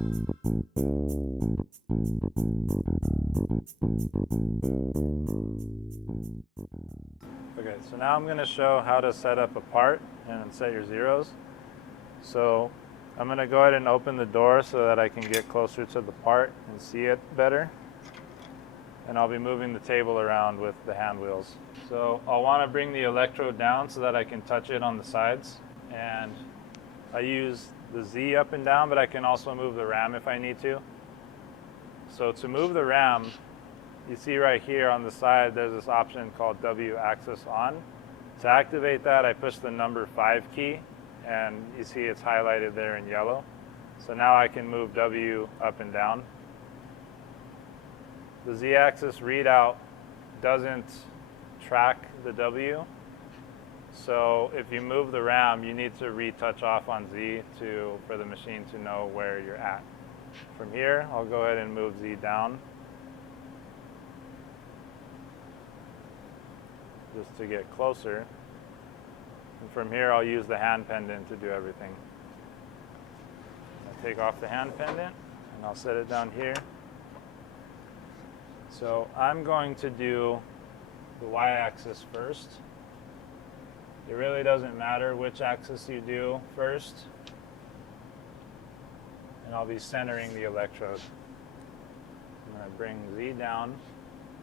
Okay, so now I'm going to show how to set up a part and set your zeros. So I'm going to go ahead and open the door so that I can get closer to the part and see it better. And I'll be moving the table around with the hand wheels. So I'll want to bring the electrode down so that I can touch it on the sides. And I use the Z up and down, but I can also move the RAM if I need to. So to move the RAM, you see right here on the side, there's this option called W axis on. To activate that, I push the number 5 key, and you see it's highlighted there in yellow. So now I can move W up and down. The Z-axis readout doesn't track the W. So if you move the RAM, you need to retouch off on Z for the machine to know where you're at. From here, I'll go ahead and move Z down, just to get closer. And from here, I'll use the hand pendant to do everything. I'll take off the hand pendant, and I'll set it down here. So I'm going to do the Y-axis first. It really doesn't matter which axis you do first. And I'll be centering the electrode. I'm going to bring Z down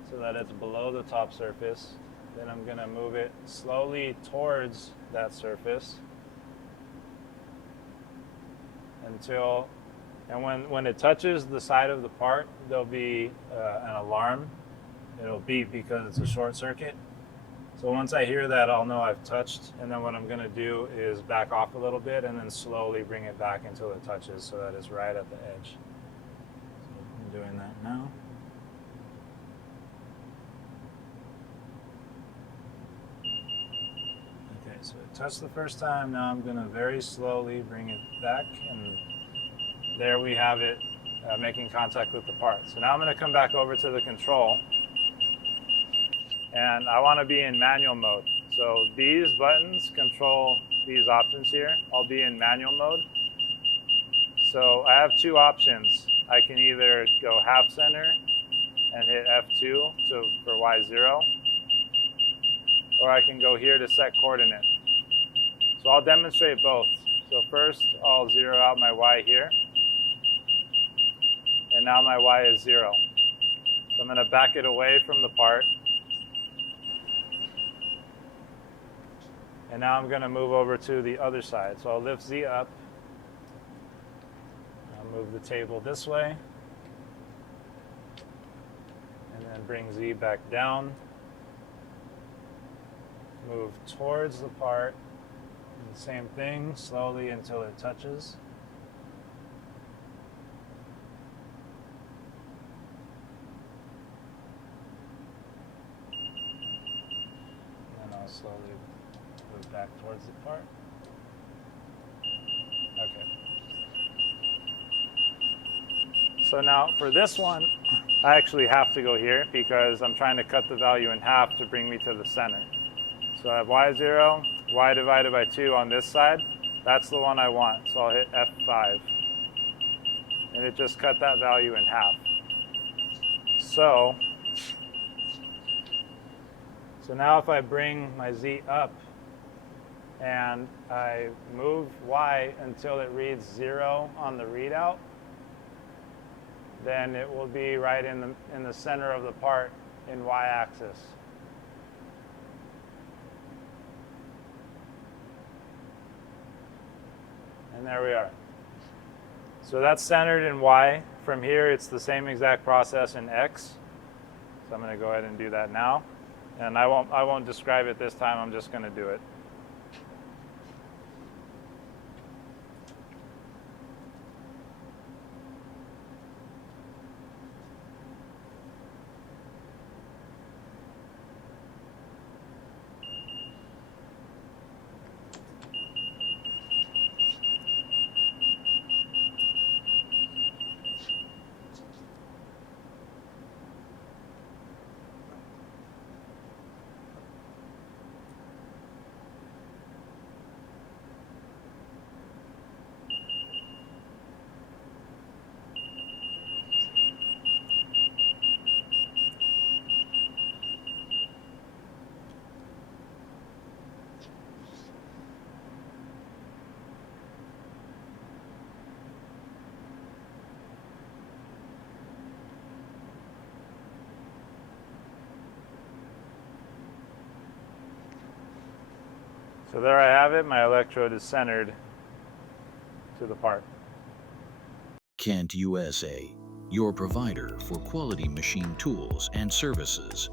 so that it's below the top surface. Then I'm going to move it slowly towards that surface until, and when it touches the side of the part, there'll be an alarm. It'll beep because it's a short circuit. So once I hear that, I'll know I've touched, and then what I'm going to do is back off a little bit and then slowly bring it back until it touches so that it's right at the edge. So I'm doing that now. Okay, so it touched the first time. Now I'm going to very slowly bring it back, and there we have it making contact with the part. So now I'm going to come back over to the control. And I want to be in manual mode. So these buttons control these options here. I'll be in manual mode. So I have two options. I can either go half center and hit F2 for Y0, or I can go here to set coordinate. So I'll demonstrate both. So first I'll zero out my Y here. And now my Y is 0. So I'm going to back it away from the part. And now I'm going to move over to the other side. So I'll lift Z up. I'll move the table this way. And then bring Z back down. Move towards the part. And the same thing, slowly until it touches. And then I'll slowly move back towards the part. Okay. So now for this one, I actually have to go here because I'm trying to cut the value in half to bring me to the center. So I have Y0, Y divided by 2 on this side. That's the one I want. So I'll hit F5. And it just cut that value in half. So now if I bring my Z up, and I move Y until it reads 0 on the readout, then it will be right in the center of the part in Y-axis. And there we are. So that's centered in Y. From here, it's the same exact process in X. So I'm going to go ahead and do that now. And I won't describe it this time. I'm just going to do it. So there I have it. My electrode is centered to the part. Kent USA, your provider for quality machine tools and services.